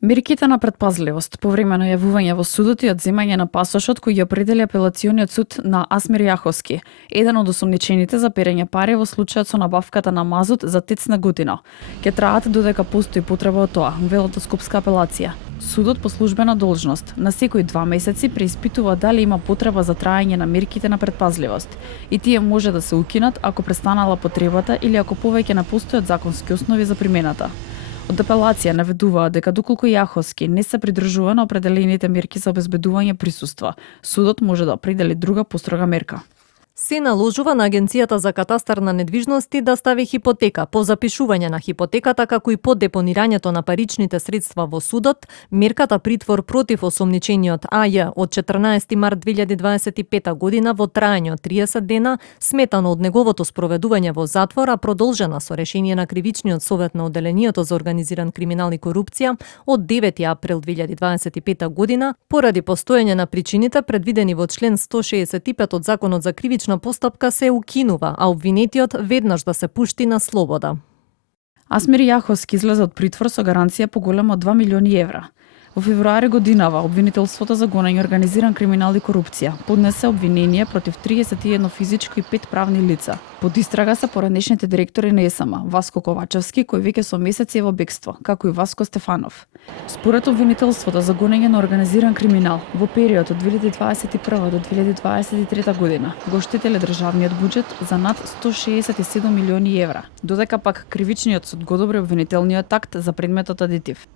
Мерките на претпазливост по време на јавување во судот и одземање на пасошот кој ја определи апелациониот суд на Асмир Јаховски, еден од осомничените за перење пари во случајот со набавката на мазут за тецна година. Ке траат додека постои потреба од тоа, велат скопска апелација. Судот по службена должност на секои 2 месеци преиспитува дали има потреба за траење на мерките на претпазливост и тие може да се укинат ако престанала потребата или ако повеќе не постојат законски основи за примената. Од апелација наведуваат дека доколку Јаховски не се придржува на определените мерки за обезбедување присуства, судот може да определи друга построга мерка. Се наложува на Агенцијата за катастар на недвижности да стави хипотека по запишување на хипотеката како и по депонирањето на паричните средства во судот, мерката притвор против осомничениот АЈ од 14 март 2025 година во траење од 30 дена, сметано од неговото спроведување во затвор, а продолжена со решение на Кривичниот совет на Оделението за организиран криминал и корупција од 9 април 2025 година, поради постоење на причините предвидени во член 165 од Законот за кривична постапка се укинува, а обвинетиот веднаш да се пушти на слобода. Асмир Јаховски излезе од притвор со гаранција поголема од 2 милиони евра. Во февруари годинава обвинителството за гонење организиран криминал и корупција поднесе обвинение против 31 физичко и 5 правни лица. Под истрага се поранешните директори на ЕСМ, Васко Ковачевски, кој веќе со месеци е во бегство, како и Васко Стефанов. Според обвинителството за гонење на организиран криминал, во период од 2021 до 2023 година го оштетиле државниот буџет за над 167 милиони евра, додека пак Кривичниот суд го одобри обвинителниот акт за предметот адитив.